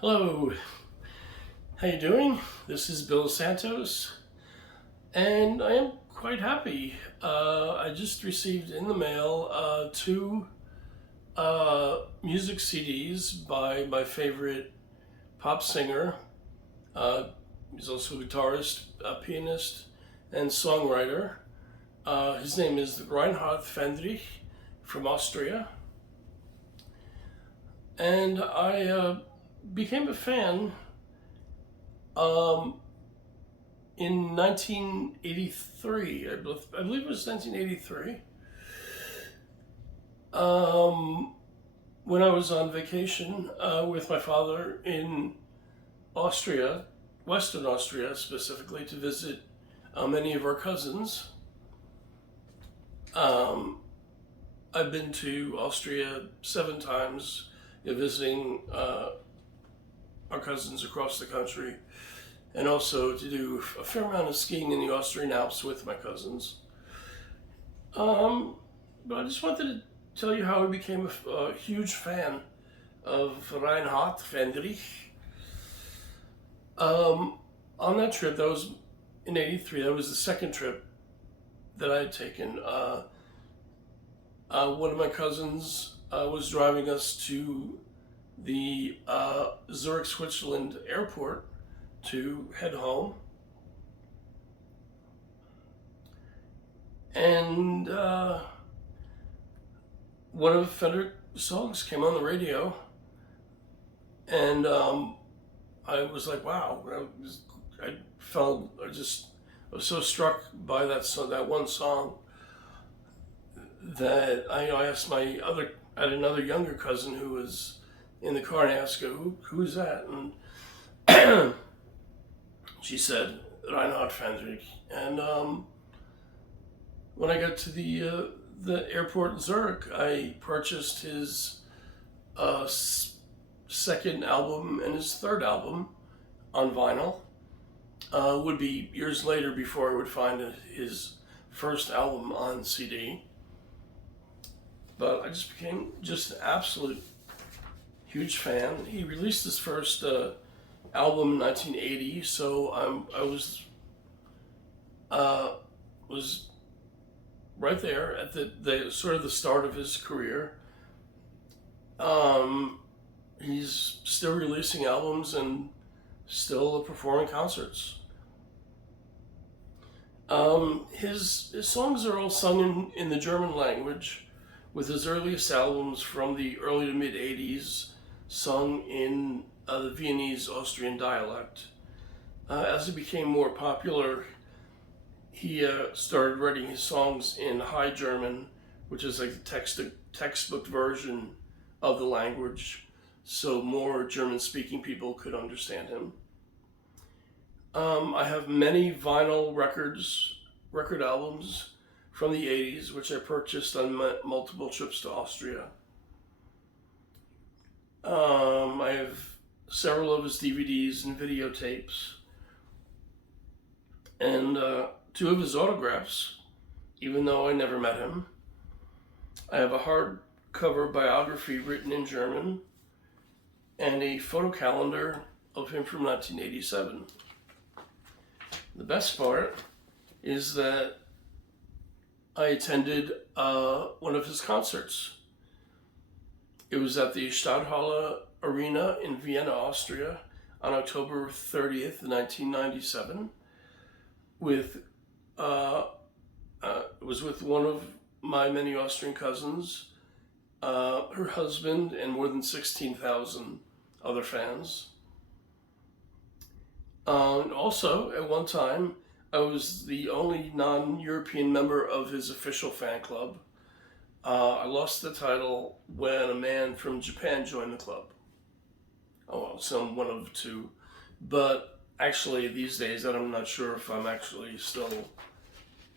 Hello, how you doing? This is Bill Santos, and I am quite happy. I just received in the mail two music CDs by my favorite pop singer. He's also a guitarist, a pianist, and songwriter. His name is Rainhard Fendrich from Austria, and I became a fan um, in 1983. I believe it was 1983. Um, when I was on vacation with my father in Austria, Western Austria specifically, to visit many of our cousins. Um, I've been to Austria 7 times, visiting our cousins across the country, and also to do a fair amount of skiing in the Austrian Alps with my cousins. Um, but I just wanted to tell you how I became a huge fan of Reinhard Fendrich. On that trip, that was in '83. That was the second trip that I had taken. One of my cousins was driving us to the Zurich, Switzerland airport to head home. And one of Fendrick's songs came on the radio, and I was like, wow. I was so struck by that one song that I asked I had another younger cousin who was in the car, and I asked her, who's that? And she said, Reinhard Fendrich. And when I got to the airport in Zurich, I purchased his second album and his third album on vinyl. Would be years later before I would find his first album on CD. But I just became just an absolute huge fan. He released his first album in 1980, so I was right there at the sort of the start of his career. He's still releasing albums and still performing concerts. His songs are all sung in the German language, with his earliest albums from the early to mid '80s sung in the Viennese Austrian dialect. As he became more popular, he started writing his songs in High German, which is like the textbook version of the language, so more German-speaking people could understand him. I have many vinyl record albums from the '80s, which I purchased on multiple trips to Austria. I have several of his DVDs and videotapes, and two of his autographs, even though I never met him. I have a hardcover biography written in German, and a photo calendar of him from 1987. The best part is that I attended one of his concerts. It was at the Stadthalle Arena in Vienna, Austria, on October 30th, 1997. It was with one of my many Austrian cousins, her husband, and more than 16,000 other fans. Also, at one time, I was the only non-European member of his official fan club. I lost the title when a man from Japan joined the club. Oh, well, so I'm one of two. But actually, these days, I'm not sure if I'm actually still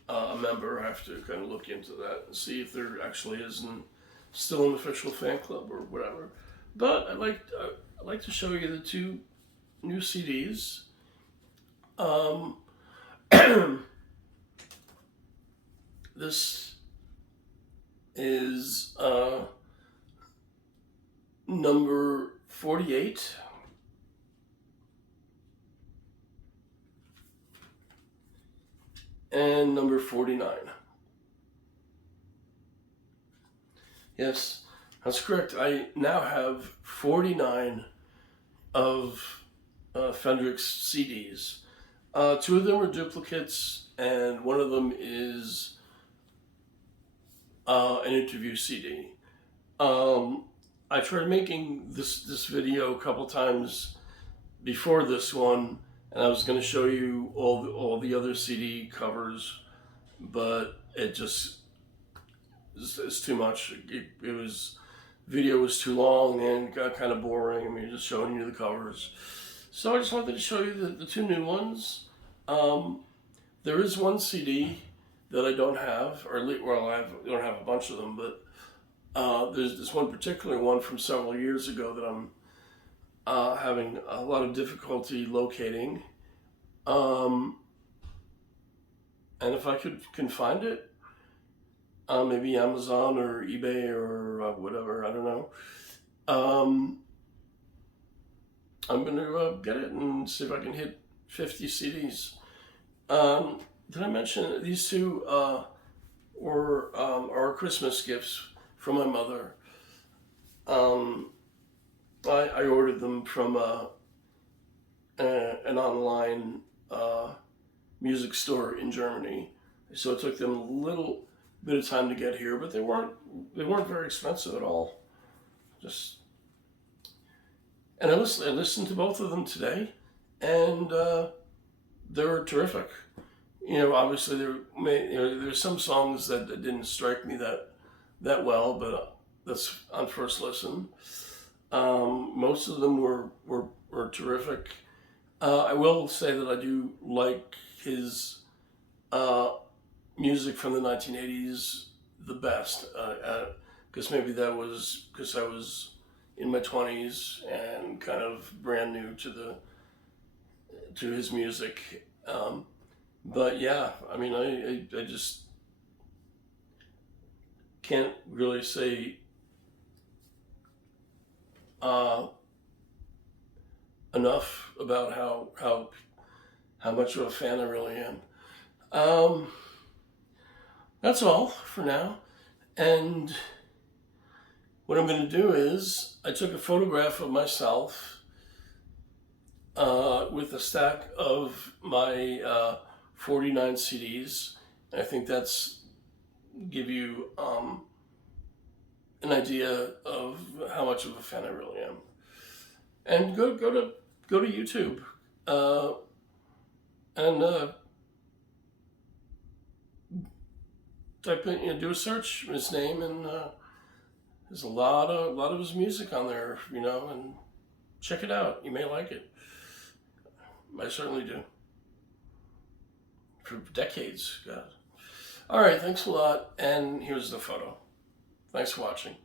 a member. I have to kind of look into that and see if there actually isn't still an official fan club or whatever. But I'd like to show you the two new CDs. This is number 48, and number 49. Yes, that's correct. I now have 49 of Fendrich's CDs. Two of them are duplicates, and one of them is an interview CD. I tried making this video a couple times before this one, and I was going to show you all the other CD covers, but it's too much. It was video was too long and got kind of boring. I mean, just showing you the covers. So I just wanted to show you the two new ones. There is one CD that I don't have, or I don't have a bunch of them, but there's this one particular one from several years ago that I'm having a lot of difficulty locating. And if I can find it, maybe Amazon or eBay or whatever, I don't know. I'm going to get it and see if I can hit 50 CDs. Did I mention these two are Christmas gifts from my mother? I ordered them from an online music store in Germany, so it took them a little bit of time to get here, but they weren't very expensive at all. And I listened to both of them today, and they were terrific. You know, obviously there's some songs that didn't strike me that well, but that's on first listen. Most of them were terrific. I will say that I do like his music from the 1980s the best, because maybe that was because I was in my 20s and kind of brand new to his music. But yeah, I mean, I just can't really say enough about how much of a fan I really am. That's all for now. And what I'm going to do is I took a photograph of myself with a stack of my 49 CDs. I think that's give you an idea of how much of a fan I really am. And go to YouTube and type in, do a search, his name, and there's a lot of his music on there, and check it out. You may like it. I certainly do. For decades, God. All right, thanks a lot, and here's the photo. Thanks for watching.